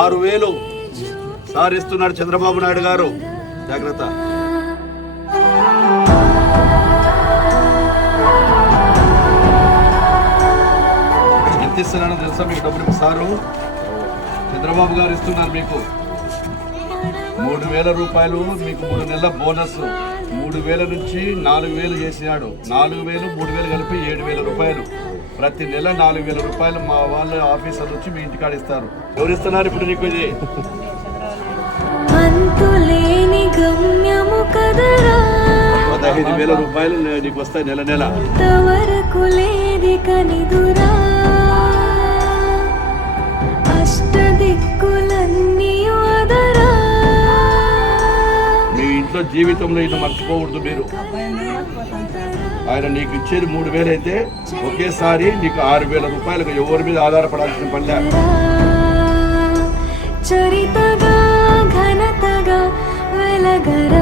6,000 sir ఇస్తున్నాడు చంద్రబాబు నాయుడు గారు. జాగ్రత్త. ఎంత ఇస్తున్నాడో తెలుసా మీకు డబ్బులు? సారు చంద్రబాబు గారు ఇస్తున్నారు మీకు 3,000 రూపాయలు. మీకు 3 నెలల బోనస్. 3,000 నుంచి 4,000 చేసినాడు. 4,000 3,000 కలిపి 7,000 రూపాయలు. ప్రతి నెల 4,000 రూపాయలు మా వాళ్ళ ఆఫీసర్ నుంచి మీ ఇంటికాడ ఇస్తారు. ఎవరు ఇస్తున్నారు ఇప్పుడు నీకు? ఇది 15,000 రూపాయలు నీకు వస్తాయి నెల నెల. మీ ఇంట్లో జీవితంలో ఇది మర్చిపోకూడదు మీరు. ఆయన నీకు ఇచ్చేది 3,000 అయితే ఒకేసారి నీకు 6,000 రూపాయలకు ఎవరి మీద ఆధారపడాల్సిన పని లేదు. చరితగా ఘనతగా వెలగరా